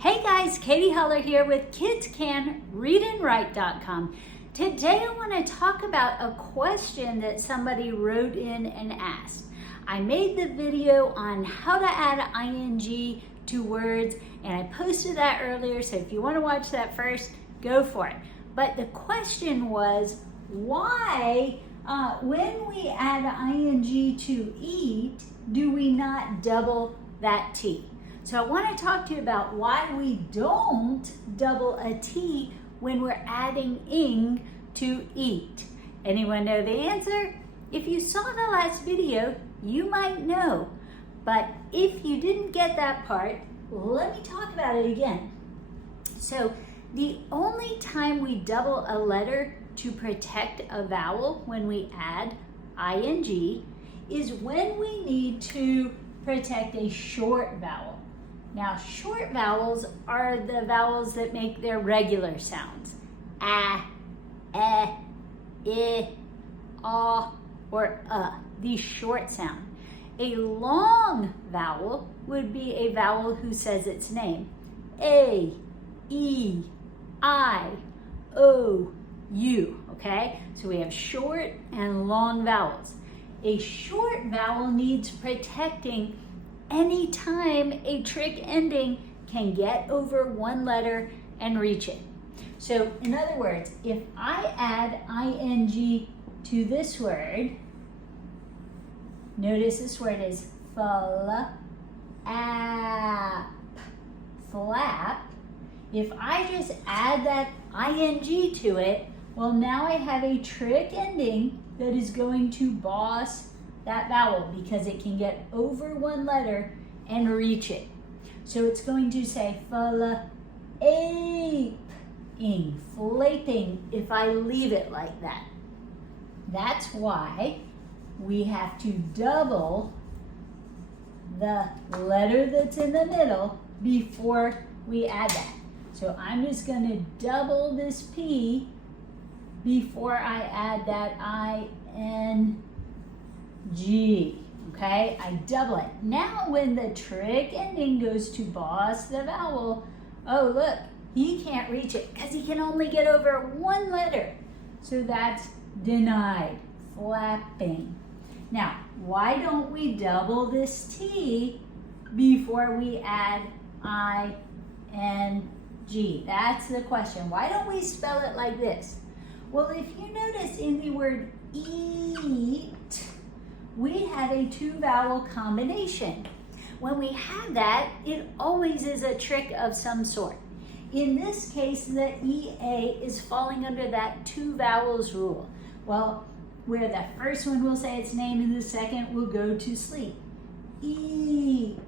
Hey guys, Katy Huller here with KidsCanReadAndWrite.com. Today I want to talk about a question that somebody wrote in and asked. I made the video on how to add ing to words and I posted that earlier, so if you want to watch that first, go for it. But the question was, why when we add ing to eat, do we not double that T? So I want to talk to you about why we don't double a T when we're adding ing to eat. Anyone know the answer? If you saw the last video, you might know. But if you didn't get that part, let me talk about it again. So the only time we double a letter to protect a vowel when we add ing is when we need to protect a short vowel. Now, short vowels are the vowels that make their regular sounds. A, I, or these short sound. A long vowel would be a vowel who says its name. A, E, I, O, U, okay? So we have short and long vowels. A short vowel needs protecting anytime a trick ending can get over one letter and reach it. So in other words, if I add ing to this word, notice this word is flap, flap. If I just add that ing to it, well, now I have a trick ending that is going to boss that vowel because it can get over one letter and reach it. So it's going to say flaping, flaping, if I leave it like that. That's why we have to double the letter that's in the middle before we add that. So I'm just going to double this P before I add that ing. Okay, I double it. Now when the trick ending goes to boss the vowel, oh look, he can't reach it because he can only get over one letter. So that's denied, flapping. Now, why don't we double this T before we add ing? That's the question. Why don't we spell it like this? Well, if you notice in the word eat, we have a two vowel combination. When we have that, it always is a trick of some sort. In this case, the EA is falling under that two vowels rule. Well, where the first one will say its name and the second will go to sleep. Eat,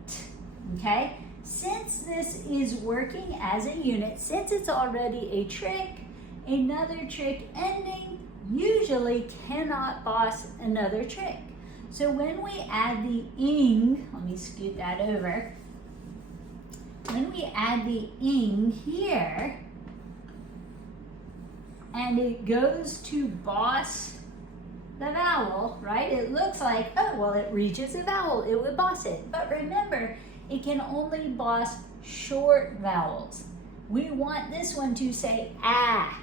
okay? Since this is working as a unit, since it's already a trick, another trick ending usually cannot boss another trick. So when we add the ing, let me scoot that over. When we add the ing here, and it goes to boss the vowel, right? It looks like, oh, well, it reaches a vowel, it would boss it. But remember, it can only boss short vowels. We want this one to say ah.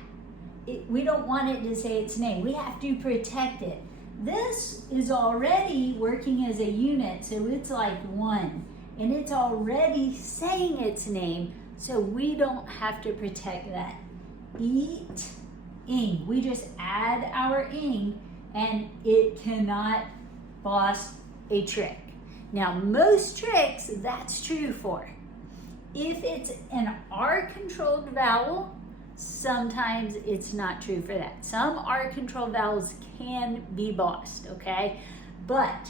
We don't want it to say its name. We have to protect it. This is already working as a unit, so it's like one. And it's already saying its name, so we don't have to protect that. Eat, ing. We just add our ing, and it cannot boss a trick. Now, most tricks, that's true for. If it's an R-controlled vowel, sometimes it's not true for that. Some R-controlled vowels can be bossed, okay? But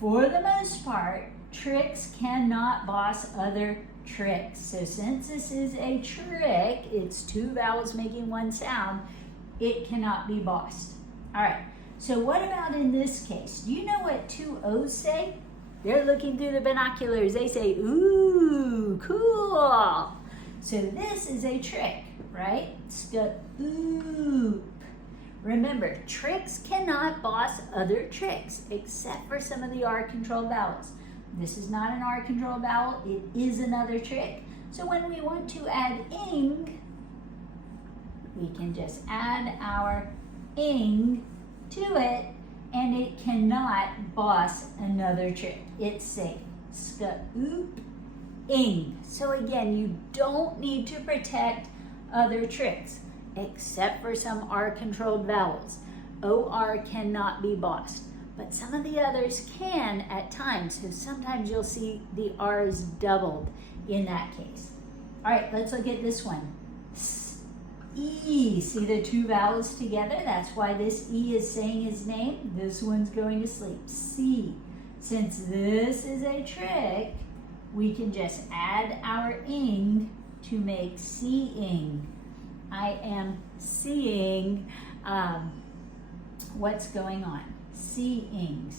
for the most part, tricks cannot boss other tricks. So since this is a trick, it's two vowels making one sound, it cannot be bossed. All right, so what about in this case? Do you know what two O's say? They're looking through the binoculars. They say, ooh, cool. So this is a trick, right? It's the oop. Remember, tricks cannot boss other tricks except for some of the R-controlled vowels. This is not an R-controlled vowel. It is another trick. So when we want to add ing, we can just add our ing to it, and it cannot boss another trick. It's safe. Ska-oop, ing. So again, you don't need to protect other tricks, except for some R-controlled vowels. OR cannot be bossed, but some of the others can at times. So sometimes you'll see the R's doubled in that case. All right, let's look at this one. E. See the two vowels together? That's why this E is saying his name. This one's going to sleep. C. Since this is a trick, we can just add our ing to make seeing. I am seeing what's going on. Seeing,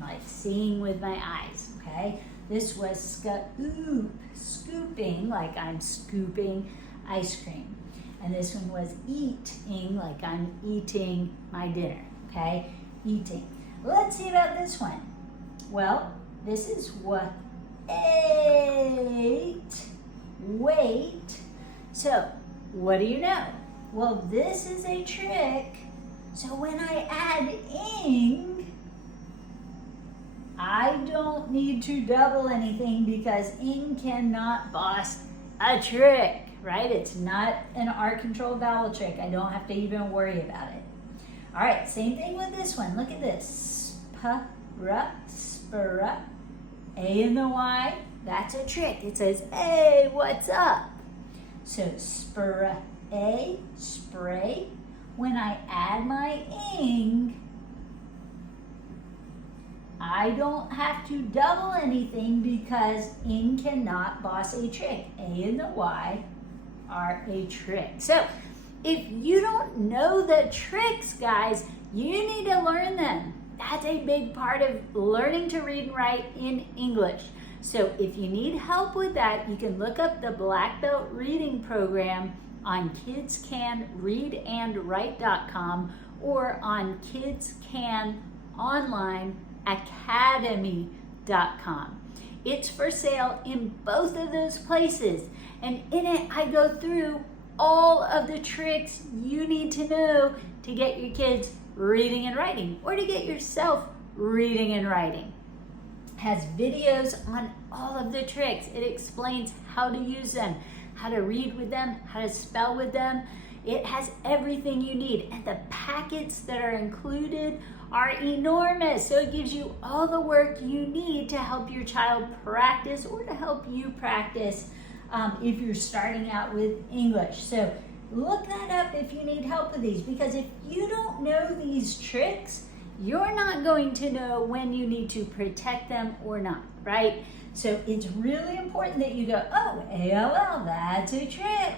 like seeing with my eyes, okay? This was ska-oop, scooping, like I'm scooping ice cream. And this one was eating, like I'm eating my dinner, okay? Eating. Let's see about this one. Well, this is what ate, wait. So, what do you know? Well, this is a trick. So when I add ing, I don't need to double anything because ing cannot boss a trick, right? It's not an R-controlled vowel trick. I don't have to even worry about it. All right, same thing with this one. Look at this. Spra, spra, A and the Y, that's a trick. It says, hey, what's up? So spra, A, spray. When I add my ing, I don't have to double anything because ing cannot boss a trick. A and the Y are a trick. So if you don't know the tricks, guys, you need to learn them. That's a big part of learning to read and write in English. So if you need help with that, you can look up the Black Belt Reading Program on kidscanreadandwrite.com or on kidscanonlineacademy.com. It's for sale in both of those places. And in it, I go through all of the tricks you need to know to get your kids reading and writing, or to get yourself reading and writing. It has videos on all of the tricks. It explains how to use them, how to read with them, how to spell with them. It has everything you need, and the packets that are included are enormous. So it gives you all the work you need to help your child practice, or to help you practice if you're starting out with English. So look that up if you need help with these, because if you don't know these tricks, you're not going to know when you need to protect them or not, right? So it's really important that you go, oh, A-L-L, that's a trick.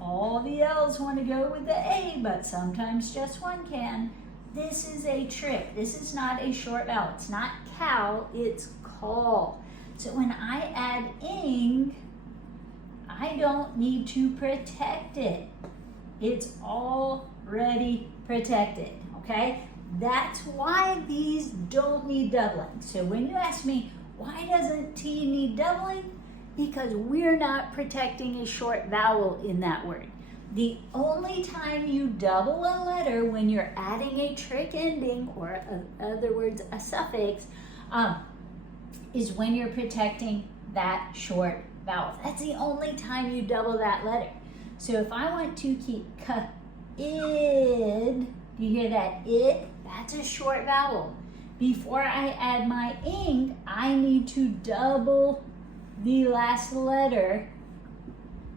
All the L's want to go with the A, but sometimes just one can. This is a trick. This is not a short vowel. It's not cow, it's call. So when I add ing, I don't need to protect it. It's already protected, okay? That's why these don't need doubling. So when you ask me, why doesn't T need doubling? Because we're not protecting a short vowel in that word. The only time you double a letter when you're adding a trick ending, or in other words, a suffix, is when you're protecting that short vowel. That's the only time you double that letter. So if I want to keep id, do you hear that? Id, that's a short vowel. Before I add my ing, I need to double the last letter.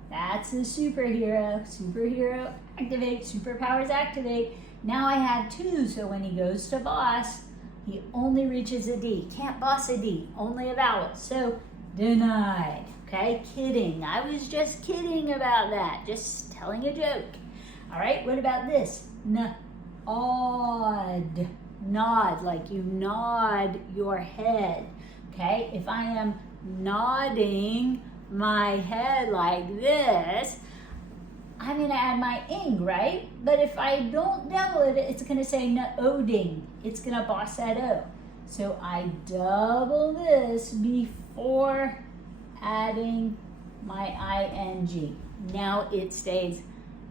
That's the superhero. Superhero activate, superpowers activate. Now I have two, so when he goes to boss, he only reaches a D. Can't boss a D, only a vowel. So denied. Okay, kidding. I was just kidding about that. Just telling a joke. All right, what about this? Nod. Nod, like you nod your head. Okay, if I am nodding my head like this, I'm going to add my ing, right? But if I don't double it, it's going to say no-ding. It's going to boss that O. So I double this before adding my ing. Now it stays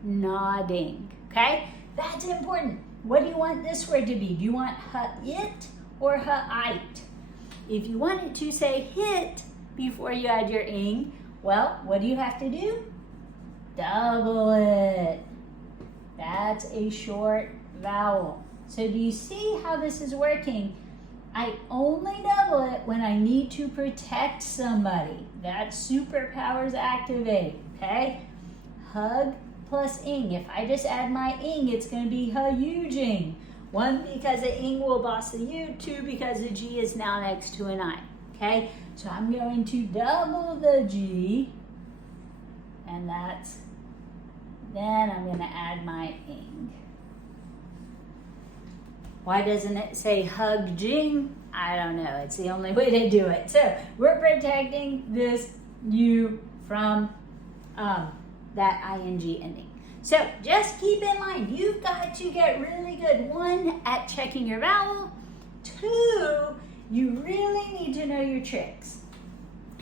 nodding, okay? That's important. What do you want this word to be? Do you want it or it? If you want it to say hit before you add your ing, well, what do you have to do? Double it. That's a short vowel. So do you see how this is working? I only double it when I need to protect somebody. That's superpowers activate, okay? Hug plus ing. If I just add my ing, it's going to be huging. 1, because the ing will boss the u. 2, because the g is now next to an I, okay? So I'm going to double the g, and then I'm going to add my ing. Why doesn't it say hug jing? I don't know. It's the only way to do it. So we're protecting this u from that ing ending. So just keep in mind, you've got to get really good. 1, at checking your vowel. 2, you really need to know your tricks.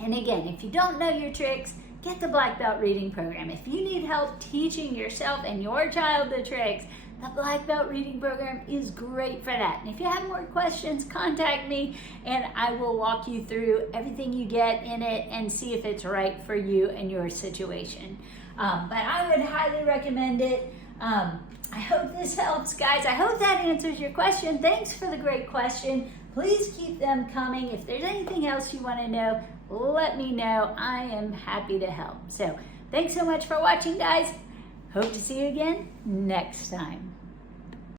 And again, if you don't know your tricks, get the Black Belt Reading Program. If you need help teaching yourself and your child the tricks, the Black Belt Reading Program is great for that. And if you have more questions, contact me and I will walk you through everything you get in it and see if it's right for you and your situation. But I would highly recommend it. I hope this helps, guys. I hope that answers your question. Thanks for the great question. Please keep them coming. If there's anything else you want to know, let me know. I am happy to help. So thanks so much for watching, guys. Hope to see you again next time.